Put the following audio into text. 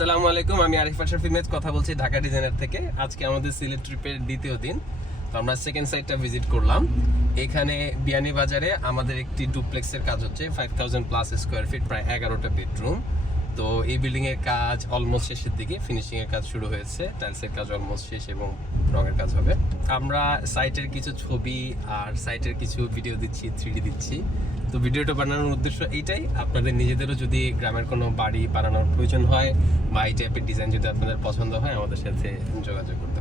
আসসালামু আলাইকুম, আমি আরিফ আশরাফ ইমেজ, কথা বলছি ঢাকা ডিজাইনার থেকে। আজকে আমাদের সিলেট ট্রিপের দ্বিতীয় দিন, তো আমরা সেকেন্ড সাইডটা ভিজিট করলাম। এখানে বিয়ানি বাজারে আমাদের একটি ডুপ্লেক্সের কাজ হচ্ছে five thousand plus square feet প্রায় এগারোটা বেডরুম তো এই বিল্ডিং এর কাজ অলমোস্ট শেষের দিকে ফিনিশিং এর কাজ শুরু হয়েছে টাইলসের কাজ অলমোস্ট শেষ এবং রঙের কাজ হবে। আমরা সাইটের কিছু ছবি আর সাইটের কিছু ভিডিও দিচ্ছি থ্রি দিচ্ছি। তো ভিডিওটা বানানোর উদ্দেশ্য এইটাই, আপনাদের নিজেদেরও যদি গ্রামের কোনো বাড়ি বানানোর প্রয়োজন হয় বা এই টাইপের ডিজাইন যদি আপনাদের পছন্দ হয়, আমাদের সাথে যোগাযোগ করতে